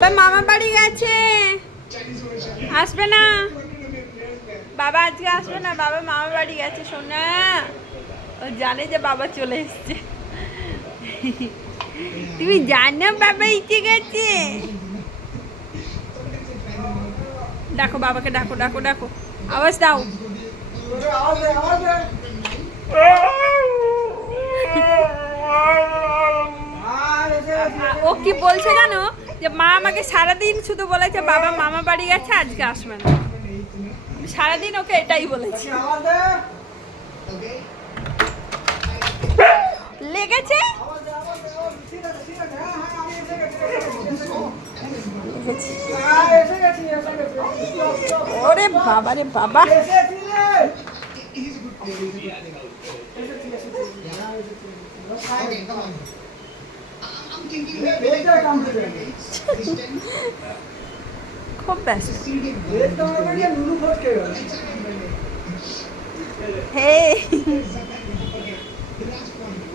মামা বাড়ি গেছে, আসবে না বাবা, আজকে আসবে না বাবা, মামা বাড়ি গেছে সোনা। ও জানে যে বাবা চলে এসছে। তুমি জানো বাবা ইচ্ছে গেছে। ডাকো বাবাকে, ডাকো ডাকো ডাকো, আওয়াজ দাও। ও কি বলছে জানো, যে মা আমাকে সারাদিন শুধু বলেছে বাবা মামা বাড়ি গেছে আজকে আসবে না, সারাদিন ওকে এটাই বলেছে। লেগেছে ওরে বাবা রে বাবা, খুব ব্যস্ত। হে